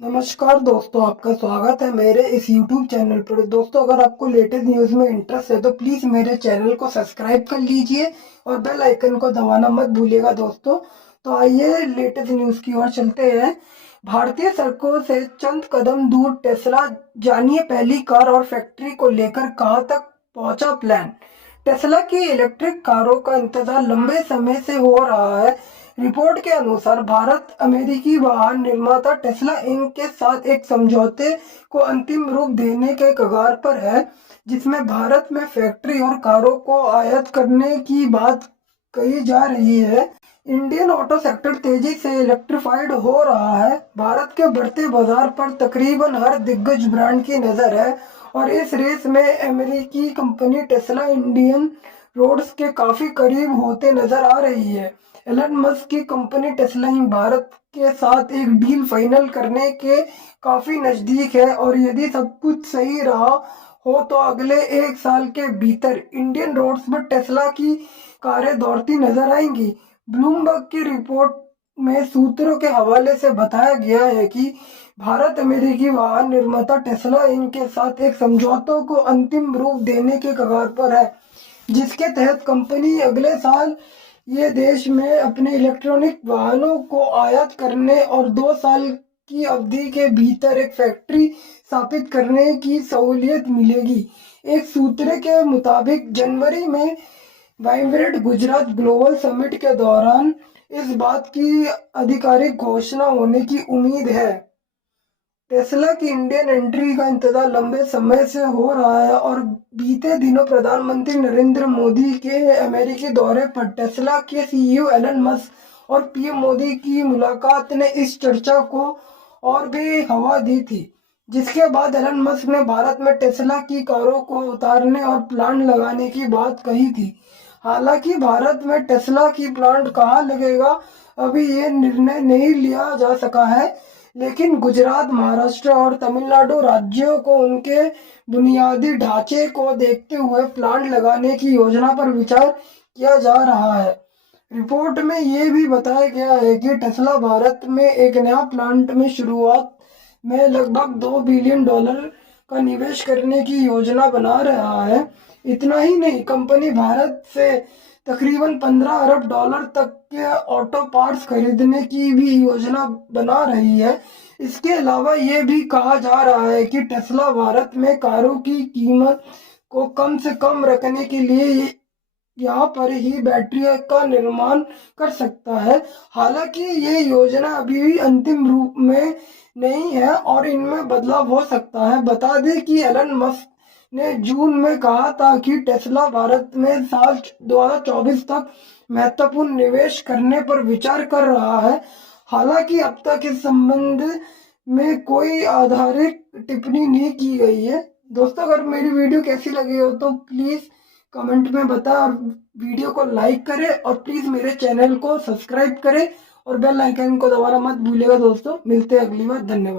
नमस्कार दोस्तों, आपका स्वागत है मेरे इस YouTube चैनल पर। दोस्तों, अगर आपको लेटेस्ट न्यूज़ में इंटरेस्ट है तो प्लीज़ मेरे चैनल को सब्सक्राइब कर लीजिए और बेल आइकन को दबाना मत भूलिएगा दोस्तों। तो आइए लेटेस्ट न्यूज़ की ओर चलते हैं। भारतीय सड़कों से चंद कदम दूर टेस्ला, जानिए पहली कार और फैक्ट्री को लेकर कहाँ तक पहुंचा प्लान। टेस्ला की इलेक्ट्रिक कारों का इंतजार लंबे समय से हो रहा है। रिपोर्ट के अनुसार भारत अमेरिकी वाहन निर्माता टेस्ला इंक के साथ एक समझौते को अंतिम रूप देने के कगार पर है, जिसमें भारत में फैक्ट्री और कारों को आयात करने की बात कही जा रही है। इंडियन ऑटो सेक्टर तेजी से इलेक्ट्रिफाइड हो रहा है। भारत के बढ़ते बाजार पर तकरीबन हर दिग्गज ब्रांड की नज़र है और इस रेस में अमेरिकी कंपनी टेस्ला इंडियन रोड्स के काफ़ी करीब होते नजर आ रही है। एलन मस्क की कंपनी टेस्ला भारत के साथ एक डील फाइनल करने के काफी नजदीक है और यदि सब कुछ सही रहा हो तो अगले एक साल के भीतर इंडियन रोड्स पर टेस्ला की कारें दौड़ती नजर आएंगी। ब्लूमबर्ग की रिपोर्ट में सूत्रों के हवाले से बताया गया है कि भारत अमेरिकी वाहन निर्माता टेस्ला इनके साथ एक समझौतों को अंतिम रूप देने के कगार पर है, जिसके तहत कंपनी अगले साल ये देश में अपने इलेक्ट्रॉनिक वाहनों को आयात करने और 2 साल की अवधि के भीतर एक फैक्ट्री स्थापित करने की सहूलियत मिलेगी। एक सूत्र के मुताबिक जनवरी में वाइब्रेंट गुजरात ग्लोबल समिट के दौरान इस बात की आधिकारिक घोषणा होने की उम्मीद है। टेस्ला की इंडियन एंट्री का इंतजार लंबे समय से हो रहा है और बीते दिनों प्रधानमंत्री नरेंद्र मोदी के अमेरिकी दौरे पर टेस्ला के सीईओ एलन मस्क और पीएम मोदी की मुलाकात ने इस चर्चा को और भी हवा दी थी, जिसके बाद एलन मस्क ने भारत में टेस्ला की कारों को उतारने और प्लांट लगाने की बात कही थी। हालांकि भारत में टेस्ला की प्लांट कहाँ लगेगा अभी ये निर्णय नहीं लिया जा सका है, लेकिन गुजरात, महाराष्ट्र और तमिलनाडु राज्यों को उनके बुनियादी ढांचे को देखते हुए प्लांट लगाने की योजना पर विचार किया जा रहा है। रिपोर्ट में ये भी बताया गया है कि टेस्ला भारत में एक नया प्लांट में शुरुआत में लगभग $2 बिलियन का निवेश करने की योजना बना रहा है। इतना ही नहीं, कंपनी भारत से तकरीबन $15 अरब तक के ऑटो पार्ट्स खरीदने की भी योजना बना रही है। इसके अलावा ये भी कहा जा रहा है कि टेस्ला भारत में कारों की कीमत को कम से कम रखने के लिए यहाँ पर ही बैटरी का निर्माण कर सकता है। हालांकि ये योजना अभी भी अंतिम रूप में नहीं है और इनमें बदलाव हो सकता है। बता दें कि एलन मस्क ने जून में कहा था कि टेस्ला भारत में साल 2024 तक महत्वपूर्ण निवेश करने पर विचार कर रहा है। हालांकि अब तक इस संबंध में कोई आधारित टिप्पणी नहीं की गई है। दोस्तों, अगर मेरी वीडियो कैसी लगी हो तो प्लीज़ कमेंट में बताएं और वीडियो को लाइक करें और प्लीज़ मेरे चैनल को सब्सक्राइब करें और बेल आइकन को दबाना मत भूलिएगा। दोस्तों, मिलते हैं अगली बार। धन्यवाद।